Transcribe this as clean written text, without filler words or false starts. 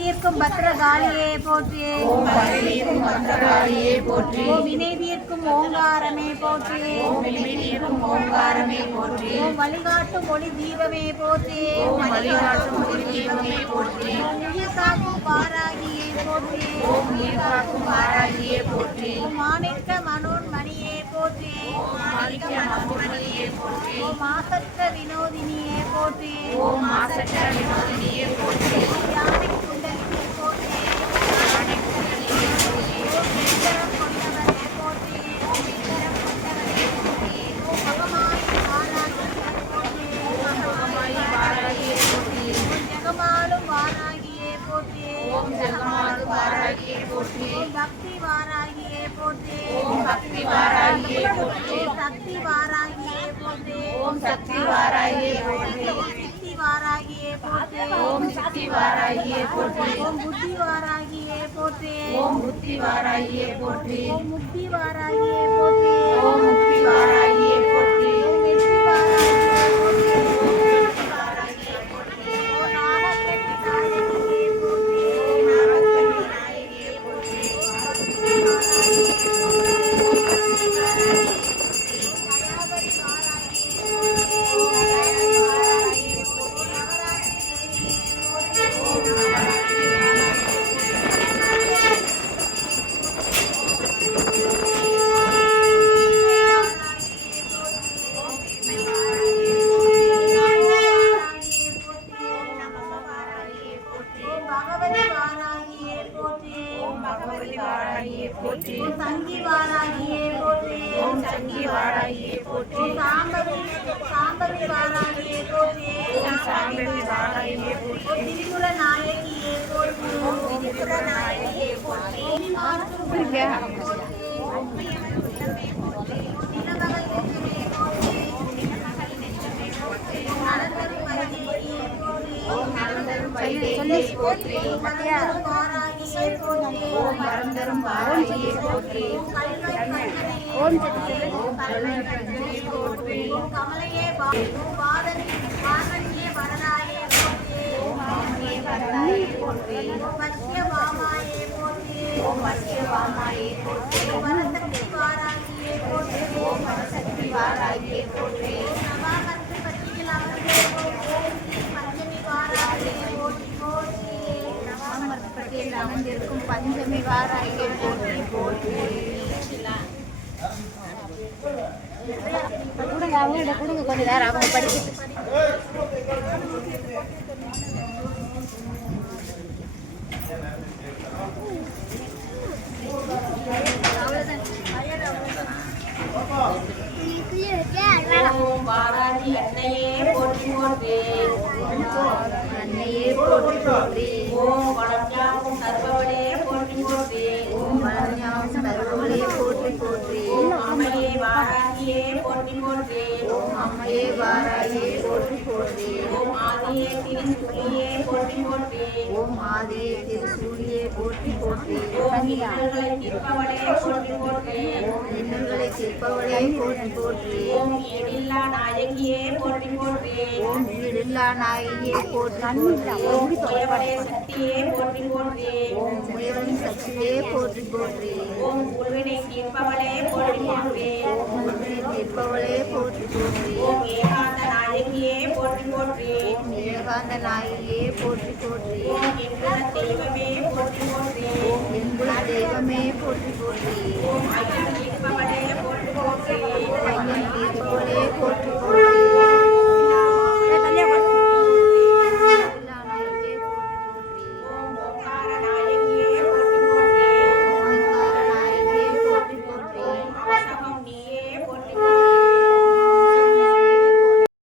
தீர்க்கும் பத்ரகாளியே போற்றி. ஓம் பகை தீர்க்கும் பத்ரகாளியே போற்றி. ஓம் வினை தீர்க்கும் ஓங்காரமே போற்றி. ஓம் வினை தீர்க்கும் ஓங்காரமே போற்றி. ஓம் வழிகாட்டும் ஒளி தீபமே போற்றி. ஓம் வழிகாட்டும் ஒளி தீபமே போற்றி. ஓம் உயிர் காக்கும் பாராகியே போற்றி. ஓம் உயிர் காக்கும் பாராகியே போற்றி. ஓம் மாணிக்க மனோன்மணியே போற்றி. ஓம் மாணிக்க மனோன்மணியே போற்றி. ஓம் மாசற்ற வினோதினியே போற்றி. ஓம் மாசற்ற வினோதினியே போற்றி. யானை குண்டலினியே போற்றி. யானை குண்டலினியே போற்றி. ஓம் விக்கிரம் கொண்டவனே போற்றி. ஓம் விக்கிரம் கொண்டவனே போற்றி. ஓம் மகமாயி வாராகியே போற்றி. ஓம் மகமாயி வாராகியே போற்றி. ஓம் ஜெகமாலும் வாராகியே போற்றி. ஓம் ஜெகமாலும் வாராகியே போற்றி. ஓம் பக்தி வாராகியே போற்றி. ஓம் பக்தி வாராகியே போற்றி. ஓம் சக்தி வாராகியே போற்றி. ஓம் சக்தி வாராகியே போற்றி. ஓம் சித்தி வாராகியே போற்றி. ஓம் சித்தி வாராகியே போற்றி. ஓம் புத்தி வாராகியே போற்றி. ஓம் புத்தி வாராகியே போற்றி. ஓம் முக்தி வாராகியே போற்றி. ஓம் முக்தி வாராகியே போற்றி. ஓம் வெற்றி வாராகியே போற்றி. ஓம் வெற்றி வாராகியே போற்றி. ஓம் நாகக்கண்ணி நாயகியே போற்றி. ஓம் நாகக்கண்ணி நாயகியே போற்றி. ஓம் சக்தி வாராகியே போற்றி. ஓம் சக்தி வாராகியே போற்றி. ஓம் தயாபரி வாராகியே ஓம் தயாபரி வாராகியே போற்றி. நவராத்திரி தேவியே போற்றி. ஓம் நவராத்திரி வாராகியே போற்றி. பகவதி வாராகியே போற்றி. ஓம் சங்கி வாராகியே போற்றி. ஓம் சங்கி வாராகியே போற்றி. ஓம் சாம்பவி வாராகியே போற்றி. ஓம் சாம்பவி வாராகியே போற்றி. ஓம் திரிபுர நாயகியே போற்றி. ஓம் திரிபுர நாயகியே போற்றி. ஓம் மாற்றும் போற்றி. ஓம் நிலமகள் நெஞ்சமே போற்றி. ஓம் நலந்தரும் வைதேகியே போற்றி. ஓம் நலந்தரும் வைதேகியே போற்றி. ஓம் மலர்ந்தரும் வாராகியே போற்றி. ஓம் மறந்தரும் வாராகியே போற்றி. ஓம் கல்வை கண்ணனையே ஓம் போற்றி. கல்வை கண்ணனையே போற்றி. ஓம் கமலையே ஓம் வாதனியே வரதாயே போற்றி. ஓம் வாமனியே வரதாயே போற்றி. ஓம் வசிய வாமாயே போற்றி. ஓம் வசிய வாமாயே போற்றி. ஓம் வரசக்தி வாராகியே போற்றி. ஓம் வரசக்தி வாராகியே போற்றி. ஓம் நவாமத்து பத்தியில் அமர்ந்தே போற்றி. பஞ்சமி வாராகியே போற்றி போற்றி. நவாமர்பட்டியில் அமர்ந்திருக்கும் பஞ்சமி வாராகியே போற்றி போற்றி. கொடுங்க அவங்கள்ட்ட கொடுங்க கொஞ்ச நேரம் அவங்க படிக்கிட்டு. ஓம் வாராகி அன்னையே போற்றி போற்றி. அன்னையே போற்றி போற்றி. ஓம் வளர்ஞாவும் சர்வவளே போற்றி போற்றி. ஓம் வளர்ஞாவும் சர்வவளே போற்றி போற்றி. ஓம் அம்மையே வாராகியே போற்றி போற்றி. ஓம் அம்மையே வாராகியே போற்றி போற்றி. ஓம் ஆதியே திருசூலியே போற்றி போற்றி. ஓம் ஆதியே திருசூலியே போற்றி போற்றி. ஓம் இன்னல்களை தீர்ப்பவளே போற்றி போற்றி. ஓம் இன்னல்களை தீர்ப்பவளே போற்றி போற்றி. ஓம் ஈடில்லா நாயகியே போற்றி போற்றி. ஓம் ஈடில்லா நாயகியே போற்றி போற்றி. ஓம் முயவளே சக்தியே போற்றி போற்றி. ஓம் முயவளே சக்தியே போற்றி போற்றி. ஓம் உள்வினை தீர்ப்பவளே போற்றி போற்றி. ஓம் உள்வினை தீர்ப்பவளே போற்றி போற்றி. ஓம் ஏகாந்த நாயகியே போற்றி போற்றி. ஓம் ஏகாந்த நாயகியே போற்றி போற்றி. ஓம் எங்கிற